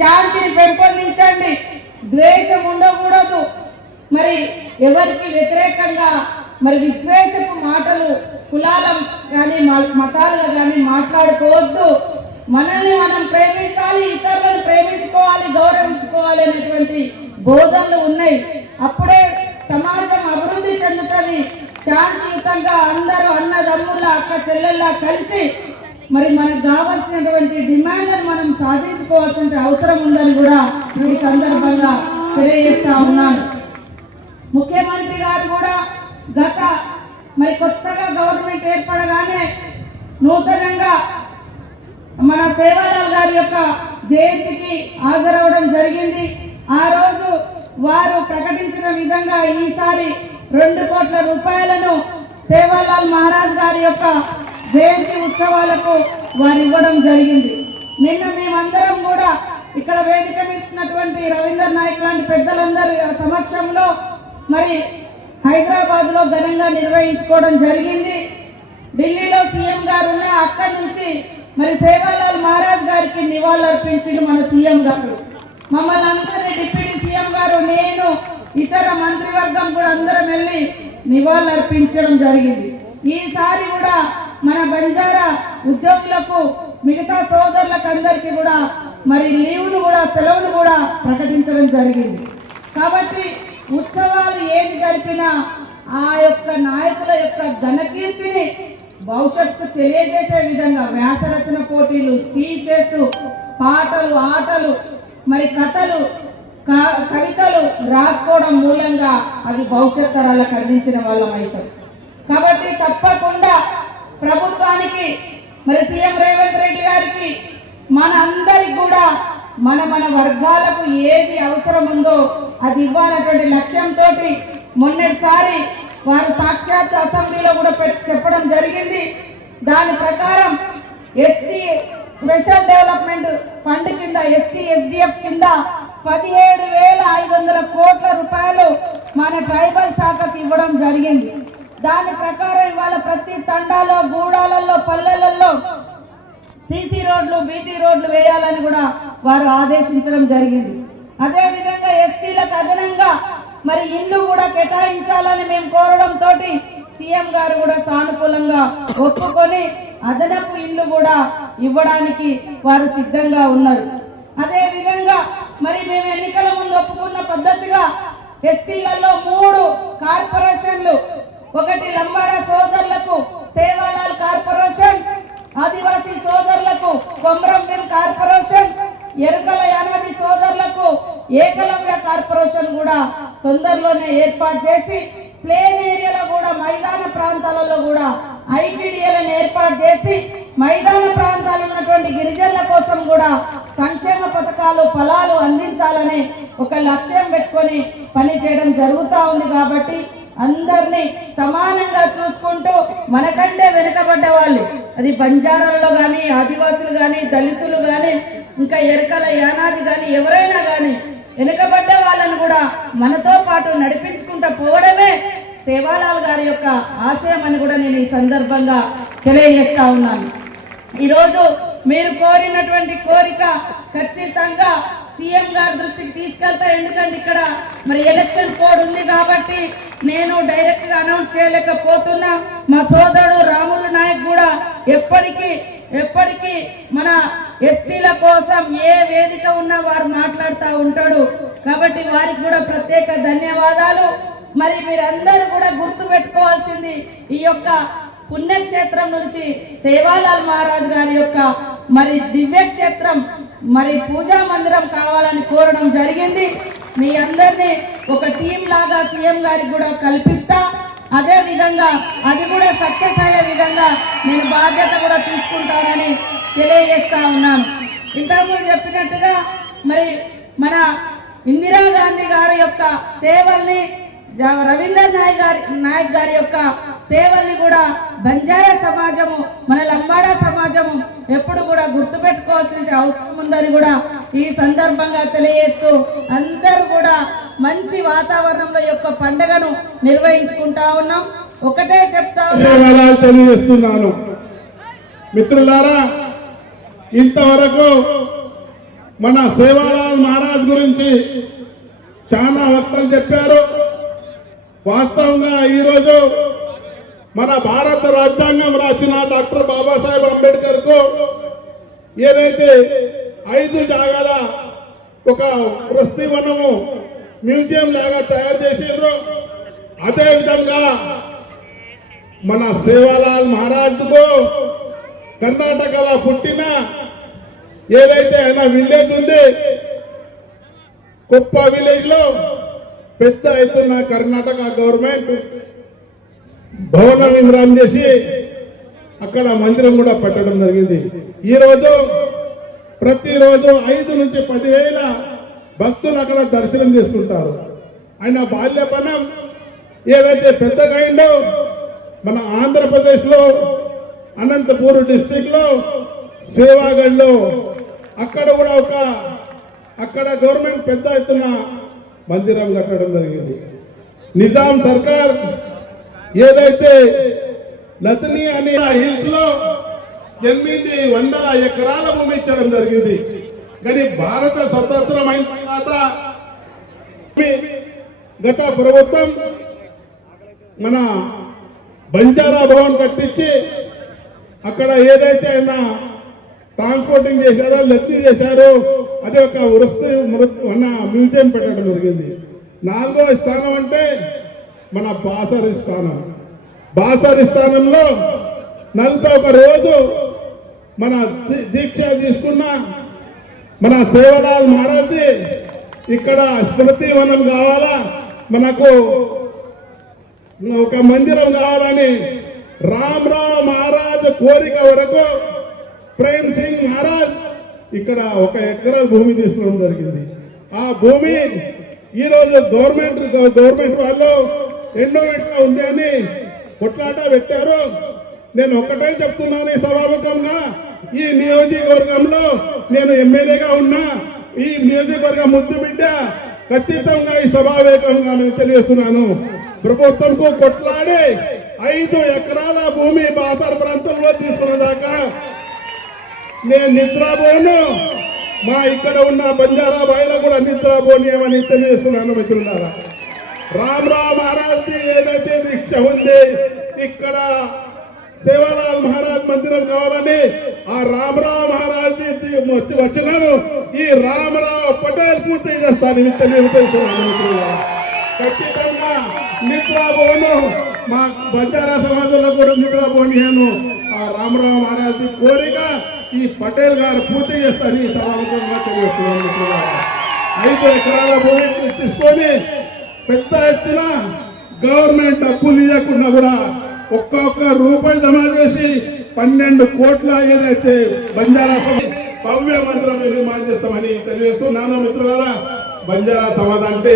శాంతిని పెంపొందించండి. ద్వేషం ఉండకూడదు. మరి ఎవరికి వ్యతిరేకంగా మరి విద్వేషపు మాటలు కులాల కానీ మతాలుగా కానీ మాట్లాడుకోవద్దు. మనల్ని మనం ప్రేమించాలి ఇతరులను ప్రేమించుకోవాలి గౌరవించుకోవాలి అనేటువంటి బోధనలు ఉన్నాయి. అప్పుడే సమాజం అభివృద్ధి చెందుతుంది. శాంతియుతంగా అందరూ అన్నదమ్ముల అక్క చెల్లెల్లా కలిసి మరి మనకు కావాల్సినటువంటి డిమాండ్లను మనం సాధించుకోవాల్సిన అవసరం ఉందని కూడా ఈ సందర్భంగా తెలియజేస్తా ఉన్నాను. ముఖ్యమంత్రి గారు కూడా గత మరి కొత్తగా గవర్నమెంట్ ఏర్పడగానే నూతనంగా మన సేవాలాల్ గారి యొక్క జయంతికి హాజరవడం జరిగింది. ఆ రోజు వారు ప్రకటించిన విధంగా ఈసారి రెండు కోట్ల రూపాయలను సేవాలాల్ మహారాజ్ గారి యొక్క జయంతి ఉత్సవాలకు వారు ఇవ్వడం జరిగింది. నిన్న మేమందరం కూడా ఇక్కడ వేదిక మీద రవీందర్ నాయక్ లాంటి పెద్దలందరి సమక్షంలో మరి హైదరాబాద్లో ఘనంగా నిర్వహించుకోవడం జరిగింది. ఢిల్లీలో సీఎం గారు ఉన్న అక్కడి నుంచి మరి సేవాలాల్ మహారాజ్ గారికి నివాళులర్పించింది మన సీఎం గారు. మమ్మల్ని అందరినీ డిప్యూటీ సీఎం గారు నేను ఇతర మంత్రివర్గం కూడా అందరం వెళ్ళి నివాళులర్పించడం జరిగింది. ఈసారి కూడా మన బంజారా ఉద్యోగులకు మిగతా సోదరులకు అందరికీ కూడా మరి లీవులు కూడా సెలవులు కూడా ప్రకటించడం జరిగింది. కాబట్టి ఉత్సవాలు ఏది జరిపినా ఆ యొక్క నాయకుల యొక్క ఘనకీర్తిని భవిష్యత్తు తెలియజేసే విధంగా వ్యాసరచన పోటీలు స్పీచెస్ పాటలు ఆటలు మరి కథలు క- కవితలు రాసుకోవడం మూలంగా అవి భవిష్యత్ తరాలకు అందించిన వాళ్ళం అవుతాం. కాబట్టి తప్పకుండా ప్రభుత్వానికి మరి సీఎం రేవంత్ రెడ్డి గారికి మన అందరికి కూడా మన మన వర్గాలకు ఏది అవసరం ఉందో అది ఇవ్వాలన్నటువంటి లక్ష్యంతో మొన్నటిసారి వారు సాక్షాత్ అసెంబ్లీలో కూడా చెప్పడం జరిగింది. దాని ప్రకారం ఎస్టీ స్పెషల్ డెవలప్మెంట్ ఫండ్ కింద ఎస్టీ ఎస్డిఎఫ్ కింద పదిహేడు వేల ఐదు వందల కోట్ల రూపాయలు మన ట్రైబల్ శాఖకి ఇవ్వడం జరిగింది. దాని ప్రకారం ఇవాళ ప్రతి తండాలో గూడాలలో పల్లెలలో సీసీ రోడ్లు బీటీ రోడ్లు వేయాలని కూడా వారు ఆదేశించడం జరిగింది. అదే విధంగా ఎస్టీలకు అదనంగా మరి ఇల్లు కూడా కేటాయించాలని మేము కోరడం తోటి సీఎం గారు కూడా సానుకూలంగా ఒప్పుకొని అదనపు ఇల్లు కూడా ఇవ్వడానికి వారు సిద్ధంగా ఉన్నారు. అదే విధంగా మరి మేము ఎన్నికల ముందు ఒప్పుకున్న పద్ధతిగా ఎస్టీలలో మూడు కార్పొరేషన్లు ఒకటి లంబాడ సోదరులకు సేవాలాల్ కార్పొరేషన్ ఆదివాసీ సోదరులకు కొమరంభీం కార్పొరేషన్ ఎరుకల యానాది సోదరులకు ఏకలవ్య కార్పొరేషన్ కూడా తొందరలోనే ఏర్పాటు చేసి ప్లేన్ ఏరియాలో కూడా మైదాన ప్రాంతాలలో కూడా ఐటీడీఏలను ఏర్పాటు చేసి మైదాన ప్రాంతాలు ఉన్నటువంటి గిరిజనుల కోసం కూడా సంక్షేమ పథకాలు ఫలాలు అందించాలని ఒక లక్ష్యం పెట్టుకొని పని చేయడం జరుగుతూ ఉంది కాబట్టి అందరినీ సమానంగా చూసుకుంటూ మనకంటే వెనుకబడ్డ వాళ్ళు. అది బంజారాల్లో కానీ ఆదివాసులు కానీ దళితులు కానీ ఇంకా ఎరకల యానాది కానీ ఎవరైనా కానీ వెనుకబడ్డ వాళ్ళని కూడా మనతో పాటు నడిపించుకుంటూ పోవడమే సేవాలాల్ గారి యొక్క ఆశయం అని కూడా నేను ఈ సందర్భంగా తెలియజేస్తా ఉన్నాను. ఈరోజు మీరు కోరినటువంటి కోరిక ఖచ్చితంగా సీఎం గారి దృష్టికి తీసుకెళ్తా ఎందుకంటే ఇక్కడ మరి ఎలక్షన్ కోడ్ ఉంది కాబట్టి నేను డైరెక్ట్గా అనౌన్స్ చేయలేకపోతున్నా. మా సోదరుడు రాములు నాయక్ కూడా ఎప్పటికీ ఎప్పటికీ మన ఎస్టీల కోసం ఏ వేదిక ఉన్నా వారు మాట్లాడుతూ ఉంటాడు. కాబట్టి వారికి కూడా ప్రత్యేక ధన్యవాదాలు. మరి మీరందరూ కూడా గుర్తు పెట్టుకోవాల్సింది ఈ యొక్క పుణ్యక్షేత్రం నుంచి సేవాలాల్ మహారాజ్ గారి యొక్క మరి దివ్యక్షేత్రం మరి పూజా మందిరం కావాలని కోరడం జరిగింది. మీ అందరినీ ఒక టీం లాగా సీఎం గారికి కూడా కల్పిస్తా. అదే విధంగా అది కూడా సక్సెస్ అయ్యే విధంగా నేను బాధ్యత కూడా తీసుకుంటానని తెలియజేస్తా ఉన్నాను. ఇంతకుముందు చెప్పినట్టుగా మరి మన ఇందిరాగాంధీ గారి యొక్క సేవల్ని రవీంద్ర రవీందర్ నాయక్ గారి నాయక్ గారి యొక్క సేవల్ని కూడా బంజారా సమాజము మన లంబాడా సమాజము ఎప్పుడు కూడా గుర్తుపెట్టుకోవాల్సిన అవసరం ఉందని కూడా ఈ సందర్భంగా తెలియజేస్తూ అందరూ కూడా మంచి వాతావరణంలో యొక్క పండుగను నిర్వహించుకుంటా ఉన్నాం. ఒకటే చెప్తా తెలియజేస్తున్నాను. మిత్రులారా ఇంతవరకు మన సేవాలాల్ మహారాజ్ గురించి చాలా వక్తలు చెప్పారు. వాస్తవంగా ఈరోజు మన భారత రాజ్యాంగం రాసిన డాక్టర్ బాబాసాహెబ్ అంబేద్కర్కు ఏదైతే ఐదు జాగాల ఒక వనము మ్యూజియం లాగా తయారు చేసిండ్రు అదే విధంగా మన సేవాలాల్ మహారాజ్కు కర్ణాటకలో పుట్టిన ఏదైతే ఆయన విలేజ్ ఉంది కుప్ప విలేజ్లో పెద్ద ఎత్తున కర్ణాటక గవర్నమెంట్ భవన నిర్మాణం చేసి అక్కడ మందిరం కూడా పెట్టడం జరిగింది. ఈరోజు ప్రతిరోజు ఐదు నుంచి పదివేల భక్తులు అక్కడ దర్శనం చేసుకుంటారు. ఆయన బాల్యపనం ఏదైతే పెద్దగైందో మన ఆంధ్రప్రదేశ్లో అనంతపూర్ డిస్టిక్లో సేవాగఢ్లో అక్కడ కూడా ఒక అక్కడ గవర్నమెంట్ పెద్ద ఎత్తున మందిరం కట్టడం జరిగింది. నిజాం సర్కార్ ఏదైతే లత్ని అనే హిల్స్లో ఎనిమిది వందల ఎకరాల భూమి ఇచ్చడం జరిగింది. కానీ భారత స్వతంత్రం అయిన తర్వాత గత ప్రభుత్వం మన బంజారా భవన్ కట్టించి అక్కడ ఏదైతే ఆయన ట్రాన్స్పోర్టింగ్ చేశారో లెత్తి చేశారో అది ఒక వృత్తి మన మ్యూజియం పెట్టడం జరిగింది. నాలుగో స్థానం అంటే మన బాసరి స్థానం. బాసరి స్థానంలో నలభై ఒక రోజు మన దీక్ష తీసుకున్న మన సేవలాల్ మహారాజ్ ఇక్కడ స్మృతి వనం కావాలా? మనకు ఒక మందిరం కావాలని రామరావు మహారాజ్ కోరిక వరకు ప్రేమ్ సింగ్ మహారాజ్ ఇక్కడ ఒక ఎకరా భూమి తీసుకోవడం జరిగింది. ఆ భూమి ఈరోజు గవర్నమెంట్ గవర్నమెంట్ వాళ్ళు ఎన్నో ఇట్లా ఉంది అని కొట్లాట పెట్టారు. నేను ఒక్కటే చెప్తున్నాను సభాముఖంగా ఈ నియోజకవర్గంలో నేను ఎమ్మెల్యేగా ఉన్నా ఈ నియోజకవర్గ ముద్దు బిడ్డ ఖచ్చితంగా ఈ సభావేకంగా నేను తెలియజేస్తున్నాను. ప్రభుత్వంకు కొట్లాడి ఐదు ఎకరాల భూమి బాసర్ ప్రాంతంలో తీసుకున్న దాకా నేను నిద్రపోను. మా ఇక్కడ ఉన్న బంజారా బాయిలో కూడా నిద్రపోనియమని తెలియజేస్తున్నాను మిత్రులారా. రామరావు మహారాజ్ ఏదైతే దీక్ష ఉంది ఇక్కడ సేవాలాల్ మహారాజ్ మందిరం కావాలని ఆ రామరావు మహారాజ్ వచ్చినాను ఈ రామరావు పటేల్ పూర్తి చేస్తాను తెలియజేస్తున్నాను ఖచ్చితంగా నిద్రాబోను మా బంజారా సమాజంలో కూడా నిద్రపోనియాను ఆ రామరావు మహారాజ్ కోరిక ఈ పటేల్ గారు పూర్తి చేస్తారు ఈ సమావేశంగా తెలియజేస్తున్నాను. ఐదు ఎకరాల భూమి తీసుకొని పెద్ద ఎత్తున గవర్నమెంట్ డబ్బులు ఇవ్వకుండా కూడా ఒక్కొక్క రూపాయి జమ చేసి పన్నెండు కోట్ల ఏదైతే బంజారా భవ్య మందిరం నిర్మాణం చేస్తామని తెలియజేస్తూ నాన్న మిత్రులారా బంజారా సమాజం అంటే